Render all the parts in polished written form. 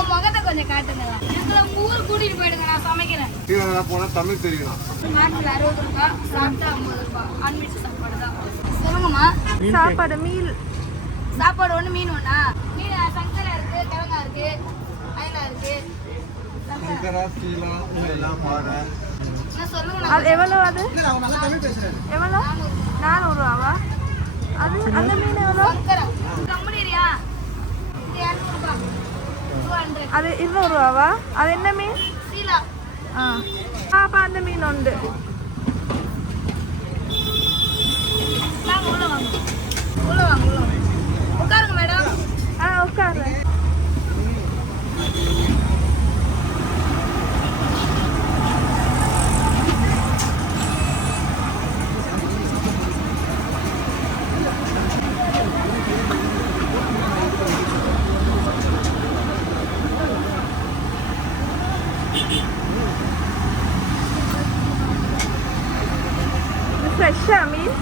உங்க முகத்தை கொஞ்சம் காட்டுங்க. எங்களை ஊர் கூட்டிட்டு போயிடுங்க, நான் சமைக்கிறேன். போனா தமிழ் தெரியும். மாட்டுல 60 ரூபாய், சாப்பிட்டா 50 ரூபாய். அன்மிட் சாப்பாடு தான். சொல்லுங்கம்மா. சாப்பாடு மீல். சாப்பாடு ஒண்ணு, மீன் ஒண்ணா? மீன் சங்கரா இருக்கு, கிழங்கா இருக்கு, அயலா இருக்கு. சங்கரா, சீலா இதெல்லாம் பாரு. சொல்லுங்க. அது எவ்வளவு? அது எவ்வளவு? 400 ரூபாவா? அது அந்த மீன் எவ்வளோ? கம்பெனியா? இது 200 ரூபாய். 200. அது 200 ரூபாவா? அது என்ன மீன்? சீலா. அப்ப அந்த மீன் உண்டு. வாங்க உள்ள வாங்க. உள்ள வாங்க, உள்ள வாங்க. உட்காருங்க மேடம். உட்காரு. ஃப்ரெஷ்ஷா மீன்?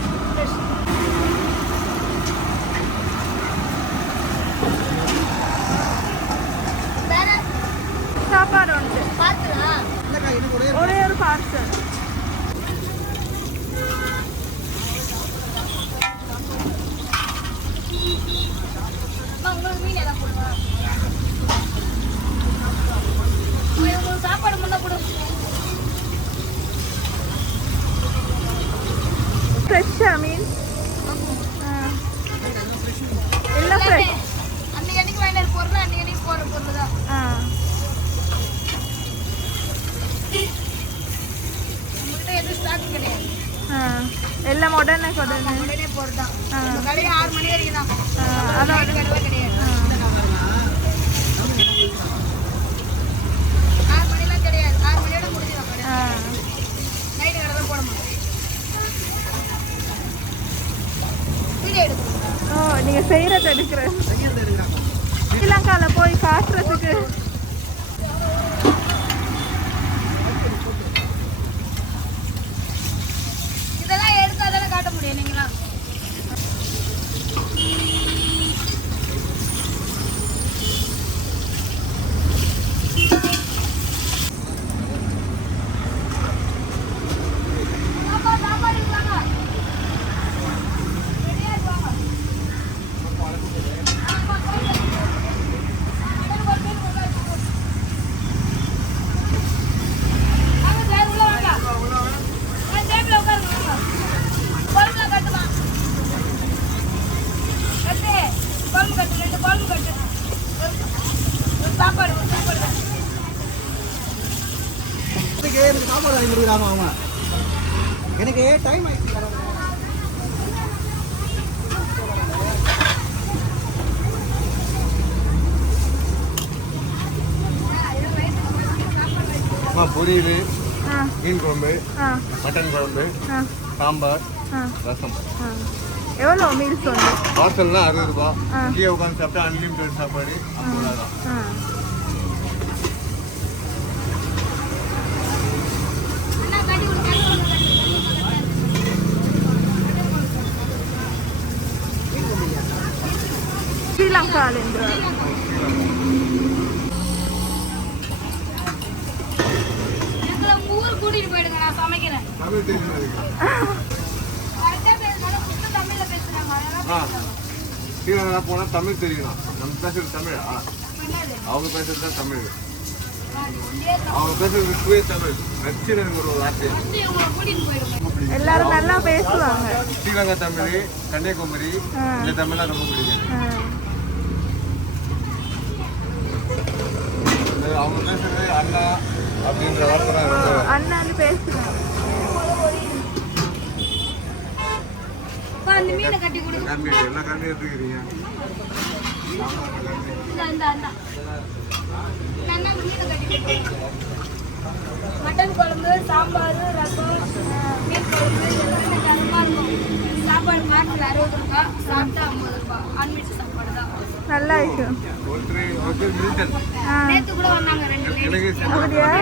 சாப்பாடு உண்டு. ஒரே ஒரு பார்சல். உங்களுக்கு மீன் எல்லாம் போடுவா. உங்களுக்கு சாப்பாடு முன்ன கொடு. ஃப்ரெஷ்ஷா மீன்? எல்லாம் ஃப்ரெஷ். அன்னைக்கு வாங்கிட்டு பொருள் அன்னைக்கு போடுற பொருள் தான். உங்கள்கிட்ட எதுவும் ஸ்டாக் கிடையாது. எல்லாம் உடனே உடனே போடுறது தான். கடையை 6 மணி வரைக்கும் தான். அதான் கடை கிடையாது. 6 மணிலாம் கிடையாது. 6 மணியோட முடிஞ்சிடும் கடை. நைட்டு கடை தான் போட முடியும். வீடியோ எடுக்கணும். நீங்க செய்யறத எடுக்கிறேன். ஸ்ரீலங்கால போய் காட்டுறதுக்கு. இதெல்லாம் எடுத்தா தானே காட்ட முடியும் நீங்களா? எனக்கு டைம் ஆயிடுச்சு. பொரியல், மீன் குழம்பு, மட்டன் குழம்பு, சாம்பார், ரசம். எவ்வளோ மீல்ஸ் வந்து? பார்சல்லாம் 60 ரூபாய். இங்கேயே உட்காந்து சாப்பிட்டா அன்லிமிட்டட் சாப்பாடு 50 ரூபா தான். ஸ்ரீலங்காலேருந்து எங்களை ஊர் கூட்டிட்டு போயிடுங்க, நான் சமைக்கிறேன். தமிழ் தெரியும். தமிழ்ல பேசுறாங்க. ஸ்ரீலங்கா போனா தமிழ் தெரியும். நம்ம பேசுறது தமிழ். அவங்க பேசுறது தான் தமிழ். அவங்க பேசுறது தூய தமிழ். நச்சின ஒரு வார்த்தை. எல்லாரும் நல்லா பேசுவாங்க. ஸ்ரீலங்கா தமிழ், கன்னியாகுமரி இந்த தமிழ்லாம் ரொம்ப பிடிக்கும். அவங்க பேசுறது அண்ணா அப்படின்ற வார்த்தை தான் ரொம்ப. அண்ணான்னு பேசுறாங்க. அந்த மீனை கட்டி கொடு. எல்லா கண்ணையும் எடுத்துக்கிறீங்க. மட்டன் குழம்பு, சாம்பார், ரசம், மீன் குழம்பு எல்லாமே தரமாக இருக்கும். சாப்பாடு மாட்டில் 60 ரூபாய், சாப்பிட்டா 50 ரூபாய். அன்மிட் சாப்பாடு தான். நல்லா இருக்கும். நேற்று கூட வந்தாங்க 2 லேடிஸ். அப்படியா?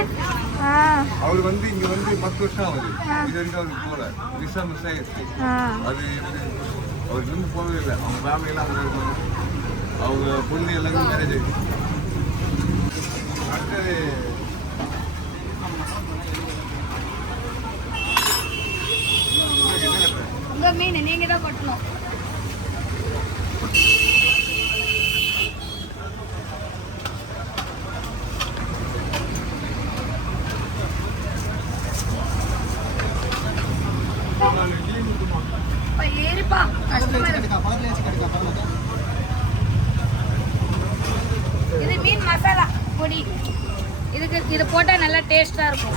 அவர் வந்து இங்க வந்து 10 வருஷம் ஆகுது. இது வரைக்கும் அவருக்கு போல விசா மிஸ் ஆயிடுச்சு. அது அவர் இன்னும் போகவே இல்லை. அவங்க ஃபேமிலியெல்லாம் அங்கே இருக்காங்க. அவங்க பொண்ணு எல்லாமே மேரேஜ் ஆயிடுச்சு. உள்ள கொட்டணும். அப்பா, ஏறிப்பா கஷ்டமா இருக்கு. பக்கத்துல வச்சு கடிக்கா பரவாயில்ல. இது மீன் மசாலா பொடி. இது போட்டா நல்லா டேஸ்டா இருக்கும்.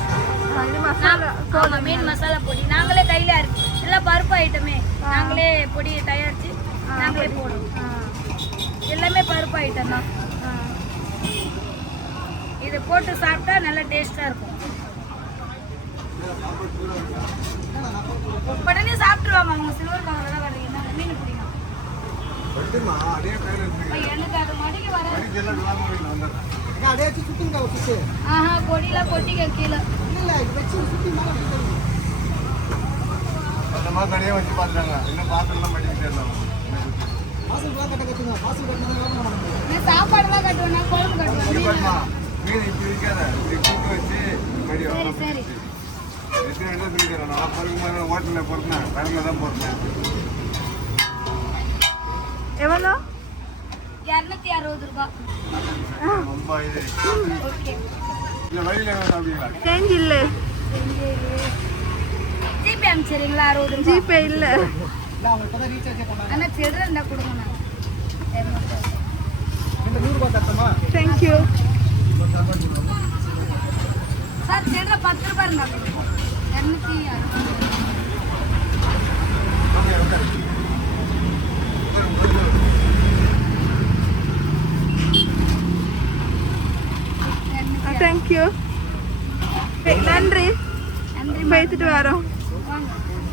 இது மசாலா ஆமா, மீன் மசாலா பொடி நாங்களே கையில இருக்கு. எல்லாம் பருப்பு ஐட்டமே நாங்களே பொடியை தயாரிச்சு நாங்களே போடுவோம். எல்லாமே பருப்பு ஐட்டம் தான். இது போட்டு சாப்பிட்டா நல்லா டேஸ்டா இருக்கும். உடனே சாப்பிட்டுருவாங்க அவங்க. சில்வர் கவர்ல தான் வருது. என்ன மீன் பிடிக்கும். வெட்டுமா அதே கையில இருக்கு. எனக்கு அது மடிக்கு வர. மடிக்கெல்லாம் விழாம வந்தேன். அப்படியே வச்சு சுத்திங்க சுத்து. ஆஹா, கொடியெல்லாம் கொட்டிக்க கீழே. இல்ல இது வச்சு சுத்தி மேல வைக்கணும். அந்த மாதிரி கடையே வச்சு பார்த்துட்டாங்க. இன்னும் பாத்திரம்லாம் மடிக்கிட்டே இருந்தாங்க. வாசல் கட்ட கட்டுங்க. வாசல் கட்டினா வேலை நடக்கும். நான் சாப்பாடுலாம் கட்டுவேன், குழம்பு இது கட்டுவேன். பண்ணுமா மீன் இப்படி இருக்காத. இப்படி கூட்டு வச்சு மடி சரி வரலாம். சரி. எத்தனை வேணும் சொல்லிக்கிறேன். நான் பொறுக்கும் போது ஹோட்டலில் பொறுத்தேன். கடலில் தான் பொறுத்தேன். எவ்வளோ? 260 ரூபாய். ரொம்ப இது ஓகே. இல்லை வழியில் எதாவது சாப்பிட்டீங்களா? சேஞ்ச் இல்லை. ஜிபே அனுப்பிச்சிடுறீங்களா? 60 ரூபாய். ஜிபே இல்லை. இல்ல அவங்க இப்பதான் ரீசார்ஜ் பண்ணாங்க. ஆனால் சில்லறை இருந்தால் கொடுங்க. நான் 200. இந்த 100 ரூபாய் தரட்டுமா? தேங்க்யூ. சார் சில்லறை 10 ரூபாய் இருந்தால் 260. Okay okay. தேங்க்யூ. நன்றி. நன்றி. போய்த்துட்டு வரோம். வாங்க.